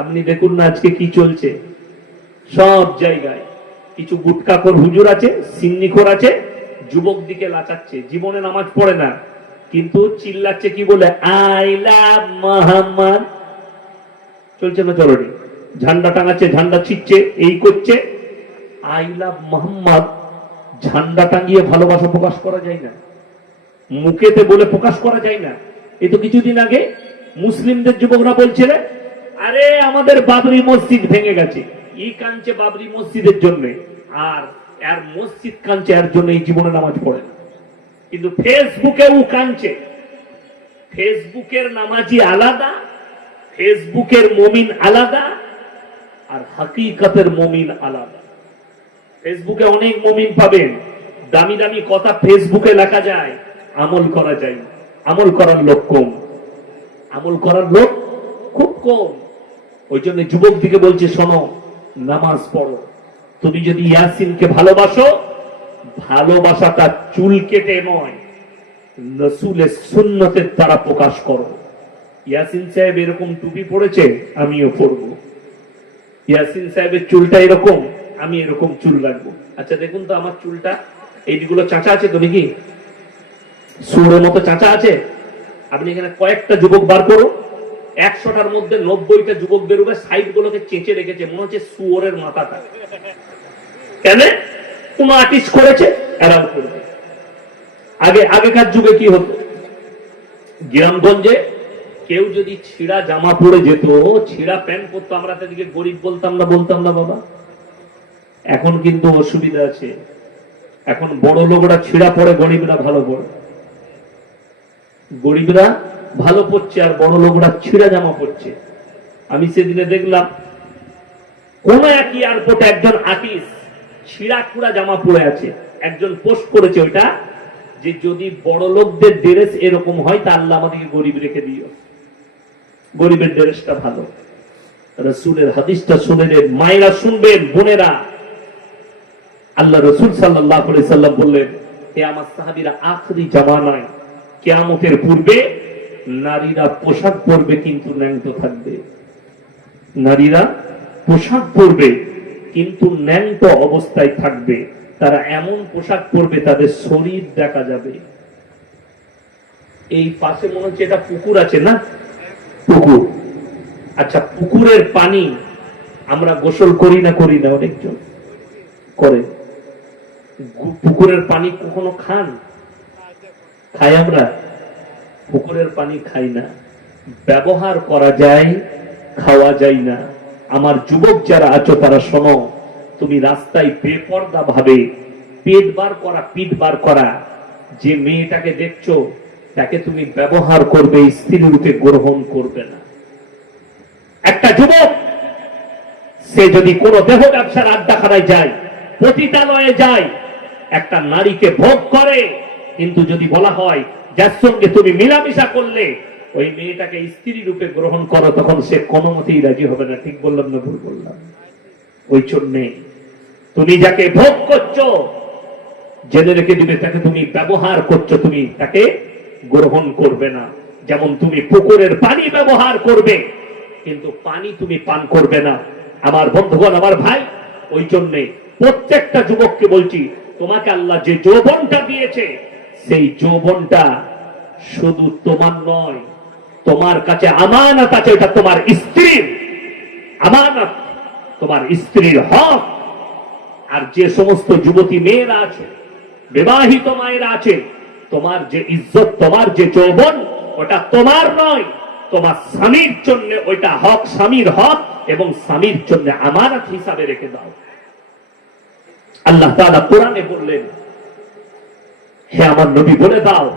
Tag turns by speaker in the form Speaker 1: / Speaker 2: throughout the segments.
Speaker 1: আপনি দেখুন না আজকে কি চলছে। সব জায়গায় কিছু গুটকাখোর হুজুর আছে, সিন্নিখোর আছে, যুবক দিকে লাচাচ্ছে, জীবনে নামাজ পড়ে না। কিন্তু চিল্লাচ্ছে কি বলে, আই লাভ চলছে না চলনি? ঝান্ডা টাঙাচ্ছে, ঝান্ডা ছিটছে, এই করছে। I love Muhammad. ঝান্ডা টাঙিয়ে ভালোবাসা প্রকাশ করা যায় না। মুখেতে বলে প্রকাশ করা যায় না। এ তো কিছুদিন আগে মুসলিমদের যুবকরা বলছিল আরে, আমাদের বাবরি মসজিদ ভেঙে গেছে। ই কাঞ্চে বাবরি মসজিদের জন্য। আর আর মসজিদ কাঞ্চে এর জন্য এই জীবনে নামাজ পড়ে না। কিন্তু ফেসবুকে ও কাঞ্চে ফেসবুকের নামাজি আলাদা, ফেসবুকের মমিন আলাদা, আর হাকিকতের মমিন আলাদা। ফেসবুকে অনেক মমিন পাবেন। দামি দামি কথা ফেসবুকে লেখা যায়, আমল করা যায়। আমল করার লোক কম। আমল করার লোক খুব কম। ওই জন্য যুবক দিকে বলছে, শোনো, নামাজ পড়ো। তুমি যদি ইয়াসিনকে ভালোবাসো, ভালোবাসাটা চুল কেটে নয় রসুলের সুন্নতের দ্বারা প্রকাশ করো। ইয়াসিন সাহেব এরকম টুপি পড়েছে আমিও পড়ব ইয়াসিন সাহেবের চুলটা এরকম, আমি এরকম চুল রাখব। আচ্ছা দেখুন তো আমার চুলটা। এইগুলো চাচা আছে তো নাকি? সুরের মতো চাচা আছে? আপনি এখানে কয়েকটা যুবক বার করো একশোটার মধ্যে নব্বইটা যুবক বেরোবে সাইড গুলোকে চেঁচে রেখেছে, মনে হচ্ছে সুয়ারের মাথাটা। কেন? কোনো আর্টিস্ট করেছে? আগে, আগেকার যুগে কি হতো? গ্রামগঞ্জে কেউ যদি ছিঁড়া জামা পরে যেত, ছিঁড়া প্যান্ট পরতো, আমরা তাদেরকে গরিব বলতাম না বলতাম না বাবা। এখন কিন্তু অসুবিধা আছে। এখন বড় লোকরা ছিঁড়া পরে, গরিবরা ভালো পড়ে গরিবরা ভালো পড়ছে আর বড় লোকরা ছিঁড়া জামা পড়ছে আমি সেদিনে দেখলাম, কোন এক এয়ারপোর্টে একজন আর্টিস্ট ছিঁড়া খুঁড়া জামা পরে আছে। একজন পোস্ট করেছে ওইটা, যে যদি বড় লোকদের ড্রেস এরকম হয়, তা আল্লাহ আমাদেরকে গরিব রেখে দিও। গরিবের ড্রেসটা ভালো। রসুলের হাদিসটা শুনে নেন মায়েরা শুনবেন, বোনেরা। আল্লাহ রসুল সাল্লাহ সাল্লাম বললেন, হে আমার সাহাবিরা, আখরি জামানায় কেয়ামতের পূর্বে নারীরা পোশাক পরবে কিন্তু ন্যাংট থাকবে। নারীরা পোশাক পরবে কিন্তু ন্যাংট অবস্থায় থাকবে। তারা এমন পোশাক পরবে, তাদের শরীর দেখা যাবে। এই পাশে মনে হচ্ছে এটা পুকুর আছে না? পুকুর। আচ্ছা পুকুরের পানি আমরা গোসল করি না করি না অনেকজন করে। পুকুরের পানি কখনো খান? খাই আমরা? পুকুরের পানি খাই না, ব্যবহার করা যায়, খাওয়া যায় না। আমার যুবক যারা আছো, তারা শোনো, তুমি রাস্তায় বেপর্দা ভাবে পেট বার করা, পিঠ বার করা, যে মেয়েটাকে দেখছ, তাকে তুমি ব্যবহার করবে স্ত্রী রূপে গ্রহণ করবে না। একটা যুবক, সে যদি কোনো দেহ ব্যবসার আড্ডাখানায় যায়, পতিতালয়ে যায়, একটা নারীকে ভোগ করে, কিন্তু যদি বলা হয় যার সঙ্গে তুমি মিলামিশা করলে, ওই মেয়েটাকে স্ত্রী রূপে গ্রহণ করো, তখন সে কোনো মতেই রাজি হবে না। ঠিক বললাম না, ভুল বললাম। ওই জন্যে তুমি যাকে ভোগ করছ, জেনে রেখে দিবে, তাকে তুমি ব্যবহার করছ, তুমি তাকে গ্রহণ করবে না। যেমন তুমি পুকুরের পানি ব্যবহার করবে, কিন্তু পানি তুমি পান করবে না। আমার বন্ধুগণ, আমার ভাই, ওই জন্যে প্রত্যেকটা যুবককে বলছি, তোমাকে আল্লাহ যে যৌবনটা দিয়েছে সেই যৌবনটা শুধু তোমার নয়, তোমার কাছে আমানত আছে, এটা তোমার স্ত্রীর। আমানত, তোমার স্ত্রীর হক। আর যে সমস্ত যুবতী মেয়েরা আছে, বিবাহিত মায়েরা আছে, তোমার যে ইজ্জত, তোমার যে যৌবন, ওটা তোমার নয়, তোমার স্বামীর জন্য ওইটা হক, স্বামীর হক এবং স্বামীর জন্য আমানত হিসাবে রেখে দাও। আল্লাহ তাআলা কোরআনে বললেন হে আমার নবী বলে দাও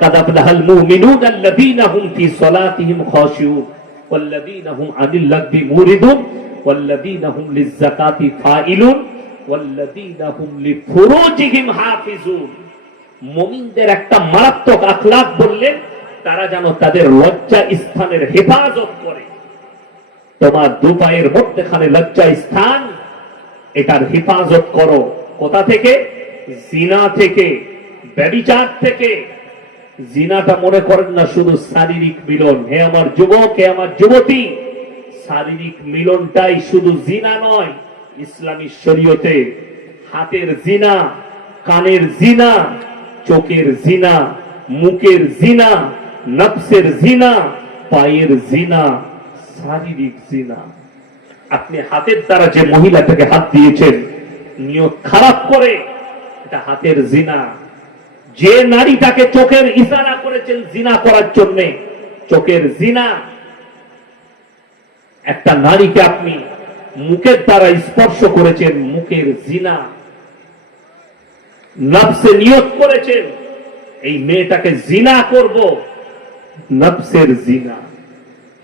Speaker 1: قد أفلح المؤمنون الذين هم في صلاتهم خاشعون والذين هم عن اللغو موردون والذين هم للزكاة فاعلون والذين هم لفروجهم حافظون মুমিনদের একটা মারাত্মক আখলাক বললেন তারা যেন তাদের লজ্জা স্থানের হেফাজত করে তোমার দু পায়ের মধ্যেখানে লজ্জা স্থান এটার হেফাজত করো কোথা থেকে জিনা থেকে, ব্যবিচার থেকে জিনাটা মনে করেন না শুধু শারীরিক মিলন। হে আমার যুবক, হে আমার যুবতী, শারীরিক মিলনটাই শুধু জিনা নয়, ইসলামী শরীয়তে হাতের জিনা, কানের জিনা, চোখের জিনা, মুখের জিনা, নফসের জিনা, পায়ের জিনা, শারীরিক জিনা। আপনি হাতের দ্বারা যে মহিলাটাকে হাত দিয়েছেন, নিয়ত খারাপ করে এটা হাতের জিনা। যে নারীটাকে চোখের ইশারা করেছেন জিনা করার জন্য, চোখের জিনা। একটা নারীকে আপনি মুখের দ্বারা স্পর্শ করেছেন, মুখের জিনা। নফসে নিয়ত করেছেন, এই মেয়েটাকে জিনা করব। নফসের জিনা।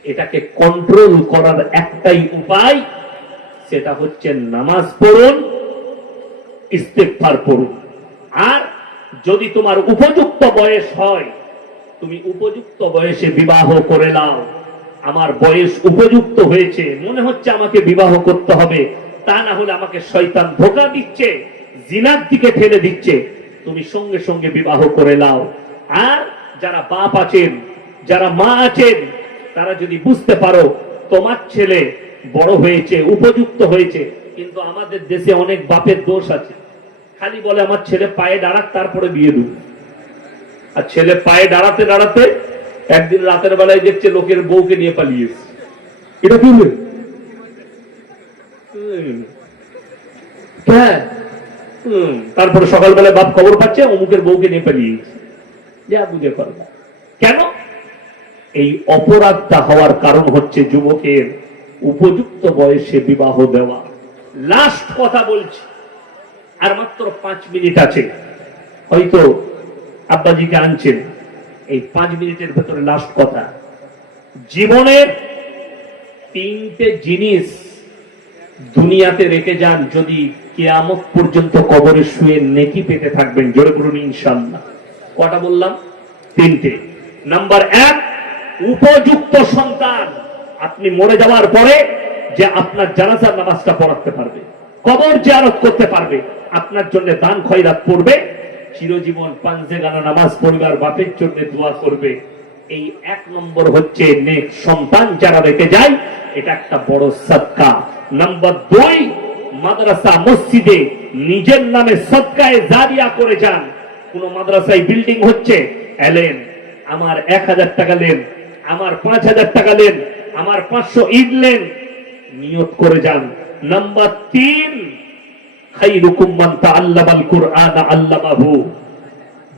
Speaker 1: এটাকে কন্ট্রোল করার একটাই উপায়, সেটা হচ্ছে নামাজ পড়ুন ইস্তেকফার পড়ুন আর যদি তোমার উপযুক্ত বয়স হয়, তুমি উপযুক্ত বয়সে বিবাহ করে নাও। আমার বয়স উপযুক্ত হয়েছে, মনে হচ্ছে আমাকে বিবাহ করতে হবে। তা না হলে আমাকে শয়তান ধোকা দিচ্ছে, জিনার দিকে ঠেলে দিচ্ছে। তুমি সঙ্গে সঙ্গে বিবাহ করে নাও। আর যারা বাপ আছেন, যারা মা আছেন, তারা যদি বুঝতে পারো, তোমার ছেলে বড় হয়েছে, উপযুক্ত হয়েছে, কিন্তু আমাদের দেশে অনেক বাপের দোষ আছে। খালি বলে, আমার ছেলে পায়ে দাঁড়াক, তারপরে বিয়ে দেব। আর ছেলে পায়ে দাঁড়াতে দাঁড়াতে একদিন রাতের বেলায় দেখছে লোকের বউকে নিয়ে পালিয়েছে। এটা কি। হ্যাঁ। তারপরে সকালবেলায় বাপ খবর পাচ্ছে, অমুকের বউকে নিয়ে পালিয়েছে। যা বুঝে পারবে কেন? এই অপরাধটা হওয়ার কারণ হচ্ছে যুবকের উপযুক্ত বয়সে বিবাহ দেওয়া। লাস্ট কথা বলছি। আর মাত্র পাঁচ মিনিট আছে। হয়তো আব্বাজিকে আনছেন। এই পাঁচ মিনিটের ভেতরে লাস্ট কথা। জীবনের তিনটে জিনিস দুনিয়াতে রেখে যান, যদি কেয়ামত পর্যন্ত কবরে শুয়ে নেকি পেতে থাকবেন। জোরে বলুন ইনশাল্লাহ কটা বললাম? তিনটে। নাম্বার এক, উপযুক্ত সন্তান। আপনি মরে যাওয়ার পরে যে আপনার জানাজার নামাজটা পড়াতে পারবে। কবর জিয়ারত করতে পারবে। আপনার জন্য দান খয়রাত পড়বে। চিরজীবন পাঞ্জে গানা নামাজ পড়বে বাপের জন্য দোয়া করবে। এই এক নম্বর হচ্ছে নেক সন্তান যারা রেখে যায়, এটা একটা বড় সৎকা নাম্বার দুই, মাদ্রাসা মসজিদে নিজের নামে সৎকায় জারিয়া করে যান। কোন মাদ্রাসায় বিল্ডিং হচ্ছে, এলেন, আমার এক হাজার টাকা লেন আমার পাঁচ হাজার টাকা লেন আমার পাঁচশো ইট লেন নিয়ত করে যান। নাম্বার তিন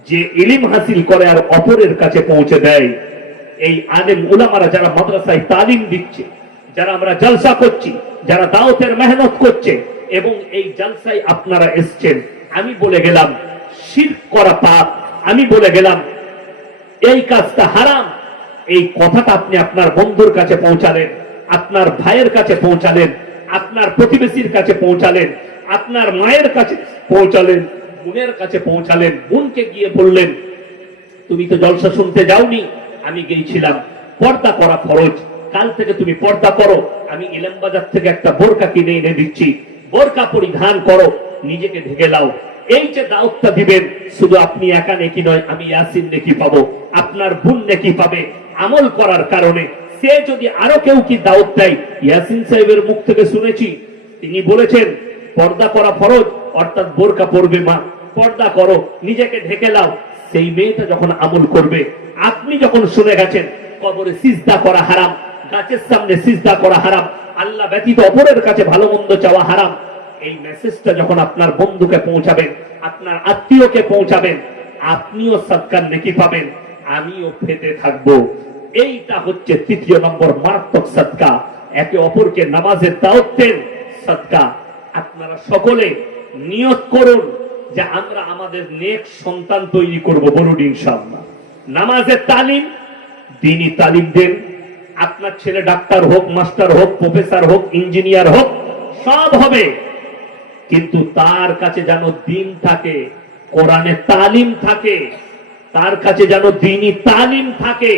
Speaker 1: যে ইলিম হাসিল করে আর অপরের কাছে পৌঁছে দেয়। এই আলেম উলামারা যারা মাদ্রাসায় তালিম দিচ্ছে, যারা আমরা জলসা করছি, যারা দাওতের মেহনত করছে, এবং এই জলসায় আপনারা এসছেন, আমি বলে গেলাম শির করা পাপ, আমি বলে গেলাম, এই কাজটা হারাম। এই কথাটা আপনি আপনার বন্ধুর কাছে পৌঁছালেন, আপনার ভাইয়ের কাছে পৌঁছালেন আপনার প্রতিবেশীর কাছে পৌঁছালেন, আপনার মায়ের কাছে পৌঁছালেন, বোনের কাছে পৌঁছালেন, বোনকে গিয়ে বললেন, তুমি তো জলসা শুনতে যাওনি, আমি গিয়েছিলাম। পর্দা করা ফরজ। কাল থেকে তুমি পর্দা করো। আমি ইলাম বাজার থেকে একটা বোরকা কিনে এনে দিচ্ছি। বোরকা পরিধান করো, নিজেকে ঢেকে লাও এই যে দাওয়াতটা দিবেন, শুধু আপনি একা নেকি নয়, আমি ইয়াসিন নেকি পাবো। আপনার বোন নেকি পাবে। আমল করার কারণে সে যদি আরও কেউ কি দাওয়াত দেয়, ইয়াসিন সাহেবের মুখ থেকে শুনেছি, তিনি বলেছেন, পর্দা করা ফরজ, অর্থাৎ বোরকা পরবে মা। পর্দা করো, নিজেকে ঢেকে লাও সেই মেয়েটা যখন আমল করবে, আপনি যখন শুনে গেছেন, কবরে সিজদা করা হারাম, গাছের সামনে সিজদা করা হারাম, আল্লাহ ব্যতীত অপরের কাছে ভালো মন্দ চাওয়া হারাম, এই মেসেজটা যখন আপনার বন্ধুকে পৌঁছাবেন, আপনার আত্মীয়কে পৌঁছাবেন, আপনিও সৎকার নেকি পাবেন, আমিও ফেতে থাকব। এইটা হচ্ছে তৃতীয় নম্বর মারাত্মক সৎকা একে অপরকে নামাজের দাওয়াত দেন সৎকা আপনারা সকলে নিয়ত করুন যে আমরা আমাদের নেক সন্তান তৈরি করব বলুন ইনশাআল্লাহ। নামাজের তালিম, দিনই তালিম দেন। আপনার ছেলে ডাক্তার হোক, মাস্টার হোক, প্রফেসর হোক, ইঞ্জিনিয়ার হোক, সব হবে। কিন্তু তার কাছে যেন দিন থাকে, কোরআনে তালিম থাকে, তার কাছে যেন দিনই তালিম থাকে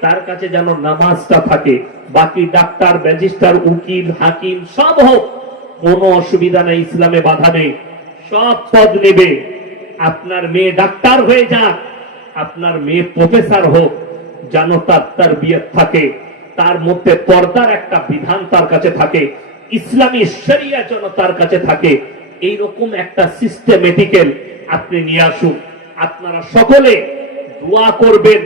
Speaker 1: তার কাছে যেন নামাজটা থাকে। বাকি ডাক্তার ম্যাজিস্টার উকিল, হাকিম সব হোক, কোনো অসুবিধা নেই, ইসলামে বাধা নেই। সব পদ নেবে। আপনার মেয়ে ডাক্তার হয়ে যাক, আপনার মেয়ে প্রফেসর হোক, যেন তার তার বিয়ে থাকে। তার মধ্যে পর্দার একটা বিধান তার কাছে থাকে। ইসলামী শরিয়া যেন তার কাছে থাকে। এইরকম একটা সিস্টেমেটিক্যাল আপনি নিয়ে আসুন। আপনারা সকলে দোয়া করবেন।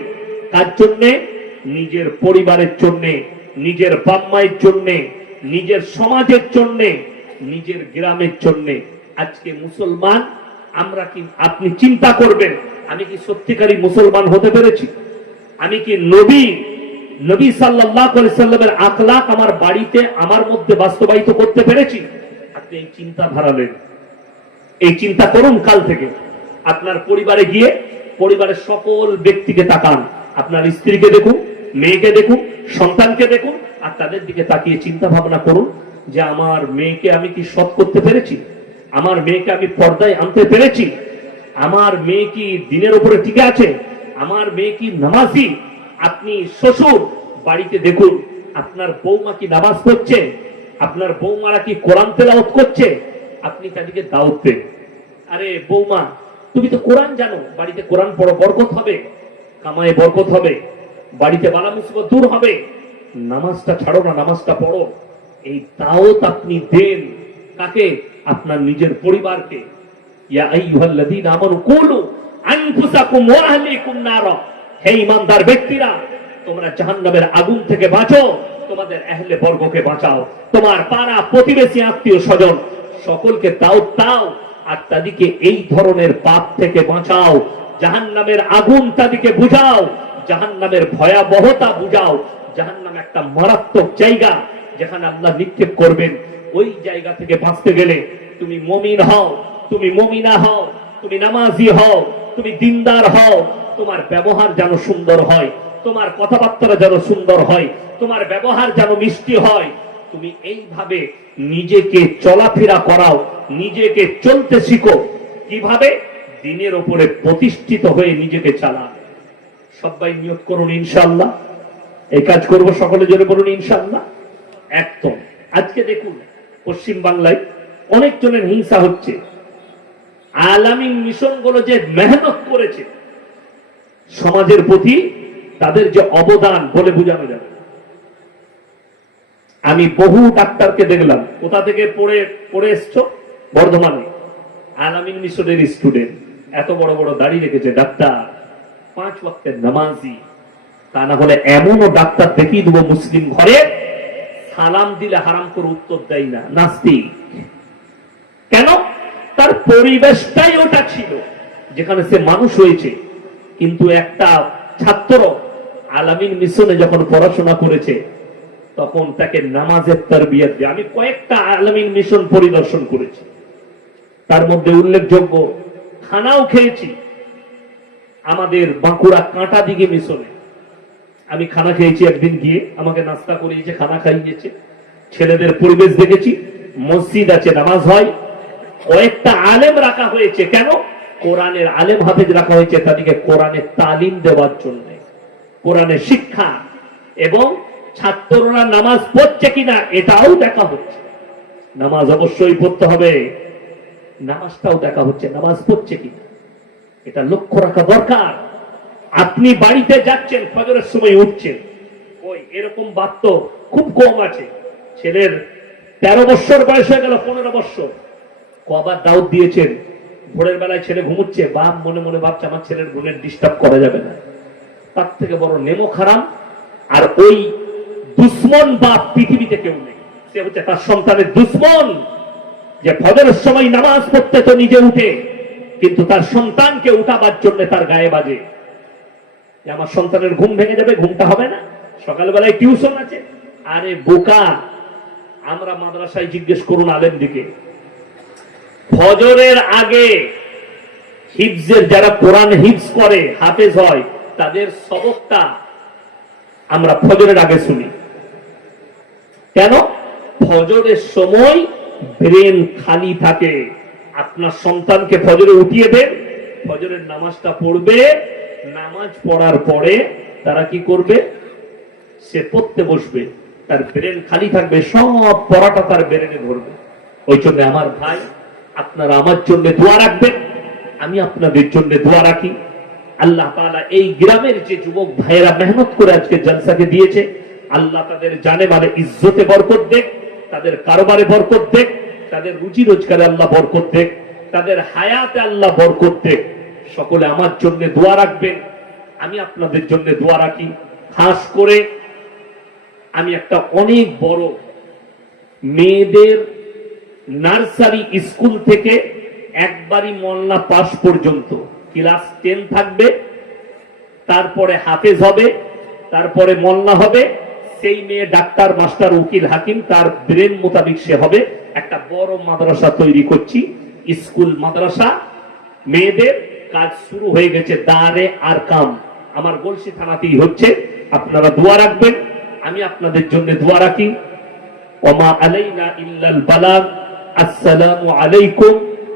Speaker 1: তার জন্যে? নিজের পরিবারের জন্যে, নিজের বাম্মায়ের জন্যে, নিজের সমাজের জন্যে, নিজের গ্রামের জন্যে। আজকে মুসলমান, আমরা কি আপনি চিন্তা করবেন, আমি কি সত্যিকারী মুসলমান হতে পেরেছি? আমি কি নবী নবী আলাইহি সাল্লামের আখলাক আমার বাড়িতে, আমার মধ্যে বাস্তবায়িত করতে পেরেছি? আপনি এই চিন্তা ধারালেন এই চিন্তা করুন কাল থেকে। আপনার পরিবারে গিয়ে পরিবারের সকল ব্যক্তিকে তাকান। আপনার স্ত্রীকে দেখুন। মেয়েকে দেখুন, সন্তানকে দেখুন, আর তাদের দিকে তাকিয়ে চিন্তা ভাবনা করুন যে আমার মেয়েকে আমি কি সৎ করতে পেরেছি? আমার মেয়েকে আমি পর্দায় আনতে পেরেছি? আমার মেয়ে কি দিনের উপরে টিকে আছে? আমার মেয়ে কি নামাজি? আপনি শ্বশুর, বাড়িতে দেখুন, আপনার বৌমা কি নামাজ পড়ছে? আপনার বৌমারা কি কোরআন তেলাওয়াত করছে? আপনি তাদেরকে দাওয়াত দেন। আরে বৌমা, তুমি তো কোরআন জানো, বাড়িতে কোরআন পড়ো, বরকত হবে, কামায় বরকত হবে। বাড়িতে বালা মুসিবত দূর হবে। নামাজটা ছাড়ো না, নামাজটা পড়ো। এই দাওয়াত আপনি দেন কাকে? আপনার নিজের পরিবারকে। তোমাদের বর্গকে বাঁচাও। তোমার পাড়া প্রতিবেশী, আত্মীয় স্বজন, সকলকে আর তাদেরকে এই ধরনের পাপ থেকে বাঁচাও। জাহান্নামের আগুন তাদেরকে বুঝাও। জাহান্নামের ভয়াবহতা বুঝাও। জাহান জাহান্নাম একটা মারাত্মক জায়গা যেখানে আল্লাহ নিক্ষেপ করবেন। ওই জায়গা থেকে বাঁচতে গেলে তুমি মমিন হও, তুমি মমিনা হও, তুমি নামাজি হও, তুমি দিনদার হও। তোমার ব্যবহার যেন সুন্দর হয়, তোমার কথাবার্তা যেন সুন্দর হয়, তোমার ব্যবহার যেন মিষ্টি হয়। তুমি এইভাবে নিজেকে চলাফেরা করাও, নিজেকে চলতে শিখো। কীভাবে? দিনের উপরে প্রতিষ্ঠিত হয়ে নিজেকে চালাও। সবাই নিয়োগ করুন ইনশাল্লাহ এই কাজ করব সকলে জোরে বলুন ইনশাল্লাহ একদম। আজকে দেখুন, পশ্চিম বাংলায় অনেক জনের হিংসা হচ্ছে। আলামিন মিশনগুলো যে মেহনত করেছে, সমাজের প্রতি তাদের যে অবদান বলে বোঝানো যাবে। আমি বহু ডাক্তারকে দেখলাম, কোথা থেকে পড়ে পড়ে এসছো? বর্ধমানে। আলামিন মিশনের স্টুডেন্ট, এত বড় বড় দাড়ি রেখেছে, ডাক্তার। পাঁচ ওয়াক্তের নামাজি, তা না হলে এমনও ডাক্তার দেখিয়ে দেবো মুসলিম ঘরে, সালাম দিলে হারাম করে উত্তর দেয় না, নাস্তিক। কেন? তার পরিবেশটাই ওটা ছিল, যেখানে সে মানুষ হয়েছে। কিন্তু একটা ছাত্র আলামিন মিশনে যখন পড়াশোনা করেছে, তখন তাকে নামাজের তারবিয়াত দিয়ে, আমি কয়েকটা আলামিন মিশন পরিদর্শন করেছি। তার মধ্যে উল্লেখযোগ্য, খানাও খেয়েছি। আমাদের বাঁকুড়া কাঁটা দিকে মিশনে। আমি খানা খেয়েছি একদিন গিয়ে, আমাকে নাস্তা করিয়েছে, খানা খাইয়েছে। ছেলেদের পরিবেশ দেখেছি, মসজিদ আছে, নামাজ হয়। কয়েকটা আলেম রাখা হয়েছে, কেন? কোরআনের আলেম হাফেজ রাখা হয়েছে, তাদেরকে কোরআনের তালিম দেওয়ার জন্য। কোরআনের শিক্ষা এবং ছাত্ররা নামাজ পড়ছে কিনা, এটাও দেখা হচ্ছে। নামাজ অবশ্যই পড়তে হবে। নামাজটাও দেখা হচ্ছে, নামাজ পড়ছে কিনা। এটা লক্ষ্য রাখা দরকার। আপনি বাড়িতে যাচ্ছেন, ফজরের সময় উঠছেন। ওই এরকম বাদ তো খুব কম আছে। ছেলের তেরো বছর বয়স হয়ে গেল, পনেরো বছর। কবার দাউদ দিয়েছেন, ভোরের বেলায় ছেলে ঘুমুচ্ছে, বাপ মনে মনে ভাবছে আমার ছেলের ঘুমের ডিস্টার্ব করা যাবে না। তার থেকে বড় নেমো খারাপ আর ওই দুশ্মন বাপ পৃথিবীতে কেউ নেই। সে হচ্ছে তার সন্তানের দুশ্মন, যে ফজরের সময় নামাজ পড়তে তো নিজে উঠে। কিন্তু তার সন্তানকে উঠাবার জন্য তার গায়ে বাজে। আমার সন্তানের ঘুম ভেঙে যাবে, ঘুমটা হবে না। সকালবেলায় টিউশন আছে। আরে বোকা, আমরা মাদ্রাসায় জিজ্ঞেস করুন আলেম দিকে। ফজরের আগে হিফজের যারা কোরআন হিফজ করে, হাফেজ হয়, তাদের সবকটা আমরা ফজরের আগে শুনি। কেন? ফজরের সময় ব্রেন খালি থাকে। আপনার সন্তানকে ফজরে উঠিয়ে দেন ফজরের নামাজটা পড়বে, নামাজ পড়ার পরে তারা কি করবে? সে পড়তে বসবে, তার ব্রেন খালি থাকবে, সব পড়াটা তার ব্রেনে ধরবে। ওই জন্য আমার ভাই, আপনারা আমার জন্য দোয়া রাখবেন, আমি আপনাদের জন্য দোয়া রাখি। আল্লাহ তাআলা এই গ্রামের যে যুবক ভাইয়েরা মেহনত করে আজকে জলসাকে দিয়েছে, আল্লাহ তাদের জানে মানে ইজ্জতে বরকত দেখ, তাদের কারবারে বরকত দেখ তাদের রুজি রোজগারে আল্লাহ বরকত দেখ, তাদের হায়াতে আল্লাহ বরকত দেখ। সকলে আমার জন্য দোয়া রাখবেন, আমি আপনাদের জন্য দোয়া রাখি। খাস করে আমি একটা অনেক বড় মেয়েদের নার্সারি স্কুল থেকে একবারই মল্লা পাস পর্যন্ত। ক্লাস টেন থাকবে, তারপরে হাফেজ হবে, তারপরে মল্লা হবে সেই মেয়ে ডাক্তার, মাস্টার, উকিল, হাকিম, তার ব্রেন মোতাবিক সে হবে। একটা বড় মাদ্রাসা তৈরি করছি, স্কুল মাদ্রাসা। মেয়েদের কাজ শুরু হয়ে গেছে দাঁড়ে আর কাম। আমার গলসি থানাতেই হচ্ছে। আপনারা দোয়া রাখবেন। আমি আপনাদের জন্য দোয়া রাখি। ওমা আলাইনা ইল্লাল বালাগ। আসসালামু আলাইকুম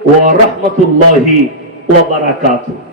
Speaker 1: ওয়া রাহমাতুল্লাহি ওয়া বারাকাতুহু।